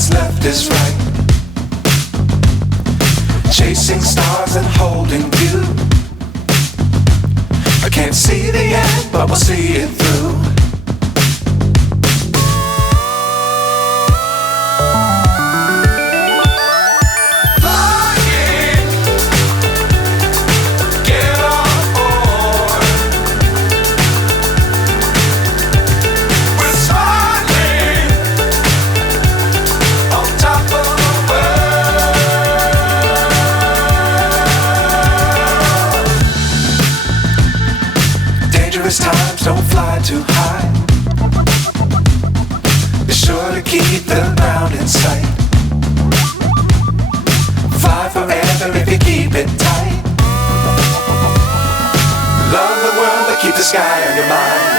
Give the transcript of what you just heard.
what's left is right. Chasing stars and holding you. I can't see the end, but we'll see it through. Times don't fly too high. Be sure to keep the ground in sight. Fly forever if you keep it tight. Love the world but keep the sky on your mind.